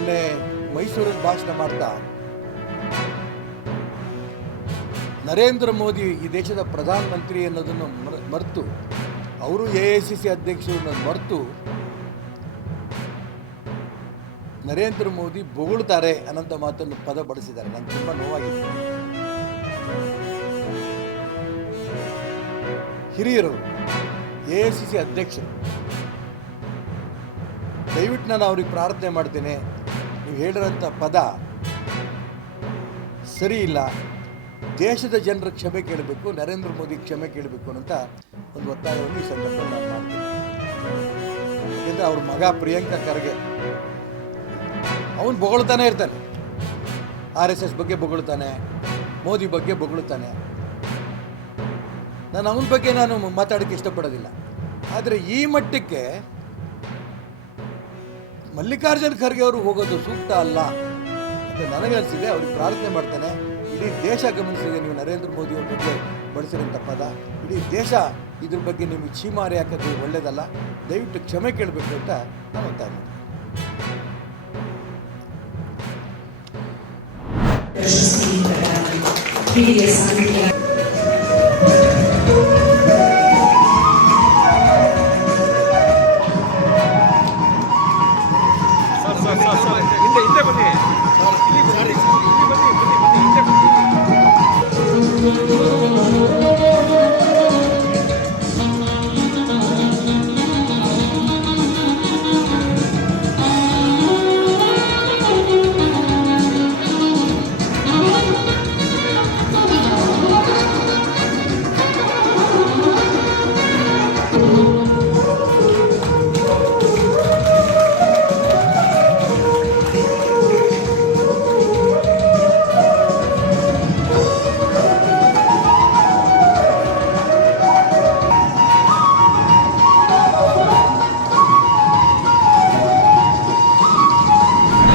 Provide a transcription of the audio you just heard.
ಮೊನ್ನೆ ಮೈಸೂರಲ್ಲಿ ಭಾಷಣ ಮಾಡ್ತಾ ನರೇಂದ್ರ ಮೋದಿ ಈ ದೇಶದ ಪ್ರಧಾನಮಂತ್ರಿ ಅನ್ನೋದನ್ನು ಮರೆತು, ಅವರು AICC ಅಧ್ಯಕ್ಷರು ಅನ್ನೋದು ಮರೆತು ನರೇಂದ್ರ ಮೋದಿ ಬೊಗಳ್ತಾರೆ ಅನ್ನೋಂಥ ಮಾತನ್ನು ಪದ ಬಳಸಿದ್ದಾರೆ. ನನಗೆ ತುಂಬ ನೋವಾಗಿದೆ. ಹಿರಿಯರು AICC ಅಧ್ಯಕ್ಷರು, ದಯವಿಟ್ಟು ನಾನು ಅವ್ರಿಗೆ ಪ್ರಾರ್ಥನೆ ಮಾಡ್ತೇನೆ, ನೀವು ಹೇಳಿರೋಂಥ ಪದ ಸರಿ ಇಲ್ಲ. ದೇಶದ ಜನರ ಕ್ಷಮೆ ಕೇಳಬೇಕು, ನರೇಂದ್ರ ಮೋದಿ ಕ್ಷಮೆ ಕೇಳಬೇಕು ಅಂತ ಒಂದು ಒತ್ತಾಯವನ್ನು ಈ ಸಂದರ್ಭದಲ್ಲಿ ನಾನು ಮಾಡ್ತೀನಿ. ಯಾಕೆಂದರೆ ಅವ್ರ ಮಗ ಪ್ರಿಯಾಂಕ ಖರ್ಗೆ ಅವನು ಬೊಗಳ್ತಾನೆ ಇರ್ತಾನೆ, RSS ಬಗ್ಗೆ ಬೊಗಳ್ತಾನೆ, ಮೋದಿ ಬಗ್ಗೆ ಬೊಗಳ್ತಾನೆ. ನಾನು ಅವನ ಬಗ್ಗೆ ನಾನು ಮಾತಾಡೋಕ್ಕೆ ಇಷ್ಟಪಡೋದಿಲ್ಲ. ಆದರೆ ಈ ಮಟ್ಟಕ್ಕೆ ಮಲ್ಲಿಕಾರ್ಜುನ್ ಖರ್ಗೆ ಅವರು ಹೋಗೋದು ಸೂಕ್ತ ಅಲ್ಲ ಅಂತ ನನಗನ್ಸಿದೆ. ಅವ್ರಿಗೆ ಪ್ರಾರ್ಥನೆ ಮಾಡ್ತಾನೆ, ಇಡೀ ದೇಶ ಗಮನಿಸಿದೆ ನೀವು ನರೇಂದ್ರ ಮೋದಿ ಅವ್ರ ಬಗ್ಗೆ ಬಳಸಿರೋಂಥ ಪದ. ಇಡೀ ದೇಶ ಇದ್ರ ಬಗ್ಗೆ ನಿಮಗೆ ಛೀಮಾರಿ ಹಾಕೋದು ಒಳ್ಳೆಯದಲ್ಲ, ದಯವಿಟ್ಟು ಕ್ಷಮೆ ಕೇಳಬೇಕು ಅಂತ ನಾನು ಒತ್ತಾಯ ಮಾಡ್ತೀನಿ. ಹಿರಿಯ ಸಾಹಿತ್ಯ